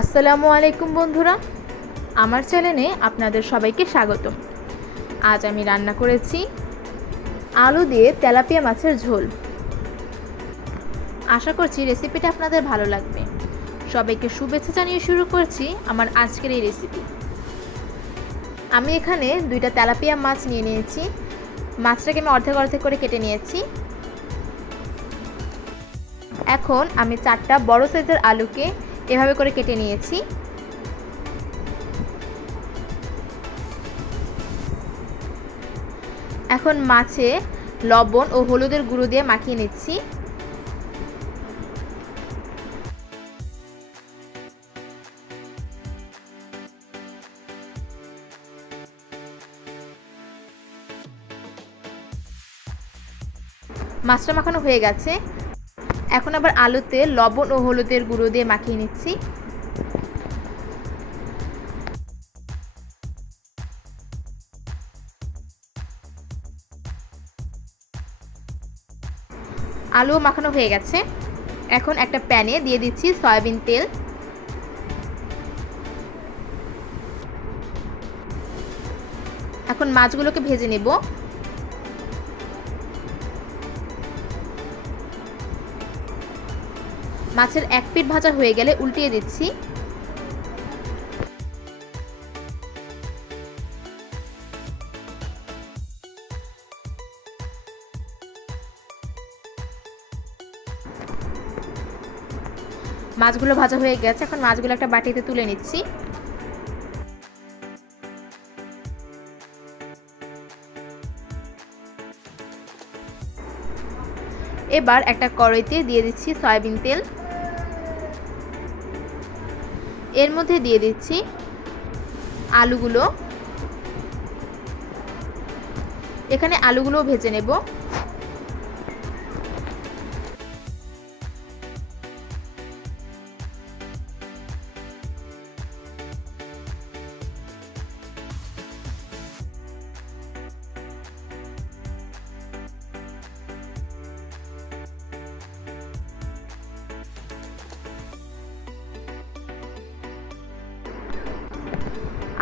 আসসালামু আলাইকুম বন্ধুরা, আমার চ্যানেলে আপনাদের সবাইকে স্বাগতম। আজ আমি রান্না করেছি আলু দিয়ে তেলাপিয়া মাছের ঝোল। আশা করছি রেসিপিটা আপনাদের ভালো লাগবে। সবাইকে শুভেচ্ছা জানিয়ে শুরু করছি আমার আজকের এই রেসিপি। আমি এখানে 2টা তেলাপিয়া মাছ নিয়ে নিয়েছি। মাছটাকে আমি অর্ধেক অর্ধেক করে কেটে নিয়েছি। এখন আমি 4টা বড় সাইজের আলুকে এভাবে করে কেটে নিয়েছি। এখন মাছে লবণ ও হলুদের গুঁড়ো দিয়ে মাখিয়ে নিচ্ছি। মাছটা মাখানো হয়ে গেছে। এখন আবার আলুতে লবণ ও হলুদের গুঁড়ো দিয়ে মাখিয়ে নিচ্ছি। আলু মাখানো হয়ে গেছে। এখন একটা প্যানে দিয়ে দিচ্ছি সয়াবিন তেল। এখন মাছগুলোকে ভেজে নেব। মাছের এক পিঠ ভাজা হয়ে গেলে উল্টিয়ে দিচ্ছি। মাছগুলো ভাজা হয়ে গেছে। এখন মাছগুলো একটা বাটিতে তুলে নিচ্ছি। এবার একটা কড়াইতে দিয়ে দিচ্ছি সয়াবিন তেল। এর মধ্যে দিয়ে দিচ্ছি আলুগুলো। এখানে আলুগুলো ভেজে নেব।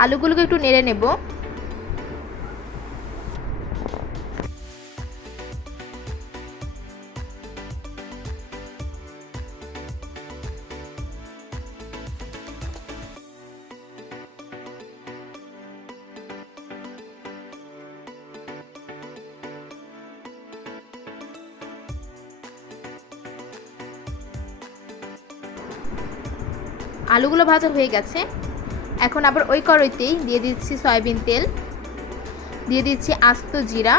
আলুগুলোকে একটু নেড়ে নেব। আলুগুলো ভাজা হয়ে গেছে। এখন আবার ওই কড়াইতেই দিয়ে দিচ্ছি সয়াবিন তেল, দিয়ে দিচ্ছি আস্ত জিরা,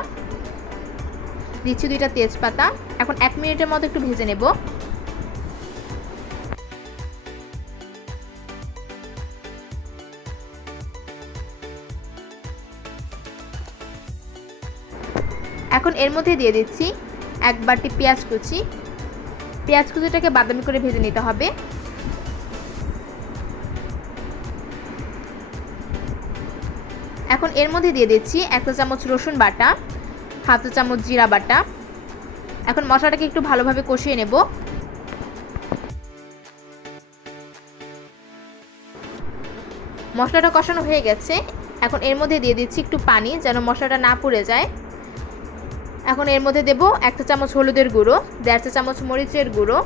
দিচ্ছি 2টা তেজপাতা। এখন 1 মিনিটের মতো একটু ভেজে নেব। এখন এর মধ্যে দিয়ে দিচ্ছি 1 বাটি পেঁয়াজ কুচি। পেঁয়াজ কুচিটাকে বাদামি করে ভেজে নিতে হবে। এখন এর মধ্যে দিয়ে দিচ্ছি 1 চা চামচ রসুন বাটা, 1/2 চা চামচ জিরা বাটা। এখন মশলাটাকে একটু ভালোভাবে কষিয়ে নেব। মশলাটা কষানো হয়ে গেছে। এখন এর মধ্যে দিয়ে দিচ্ছি একটু পানি, যেন মশলাটা না পুড়ে যায়। এখন এর মধ্যে দেব 1 চা চামচ হলুদের গুঁড়ো, 1.5 চা চামচ মরিচের গুঁড়ো,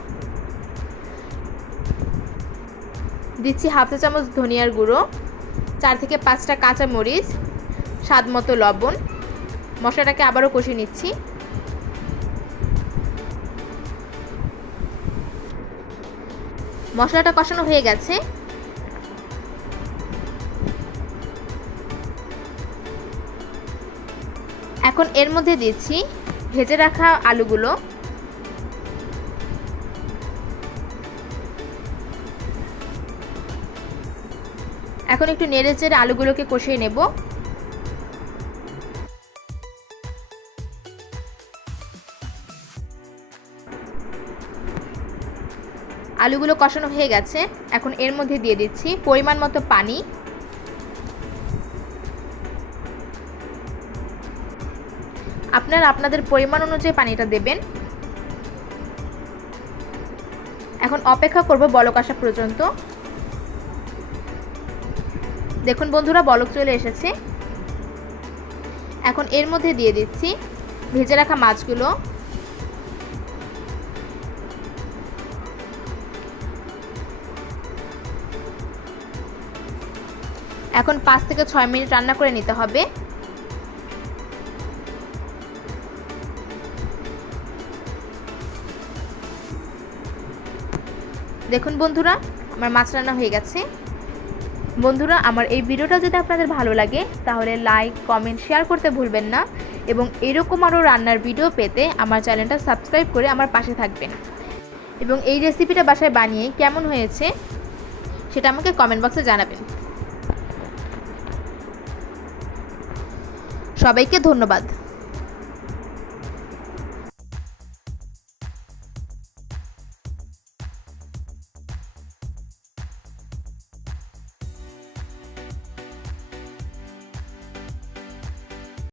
দিচ্ছি 1/2 চা চামচ ধনিয়ার গুঁড়ো, 4 থেকে 5টা কাঁচা মরিচ, স্বাদ মতো লবণ। মশলাটাকে আবারও কষিয়ে নিচ্ছি। মশলাটা কষানো হয়ে গেছে। এখন এর মধ্যে দিচ্ছি ভেজে রাখা আলুগুলো। এখন একটু নেড়ে চেড়ে আলুগুলোকে কষিয়ে নেব। আলুগুলো কষানো হয়ে গেছে। এখন এর মধ্যে দিয়ে দিচ্ছি পরিমাণ মতো পানি। আপনারা আপনাদের পরিমাণ অনুযায়ী পানিটা দেবেন। এখন অপেক্ষা করব বলক আসা পর্যন্ত। দেখুন বন্ধুরা, বলক চলে এসেছে। এখন এর মধ্যে দিয়ে দিচ্ছি ভেজে রাখা মাছগুলো। এখন 5 থেকে 6 মিনিট রান্না করে নিতে হবে। দেখুন বন্ধুরা, আমার মাছ রান্না হয়ে গেছে। বন্ধুরা, আমার এই ভিডিওটা যদি আপনাদের ভালো লাগে তাহলে লাইক, কমেন্ট, শেয়ার করতে ভুলবেন না এবং এরকম আরও রান্নার ভিডিও পেতে আমার চ্যানেলটা সাবস্ক্রাইব করে আমার পাশে থাকবেন। এবং এই রেসিপিটা বাসায় বানিয়ে কেমন হয়েছে সেটা আমাকে কমেন্ট বক্সে জানাবেন। সবাইকে ধন্যবাদ।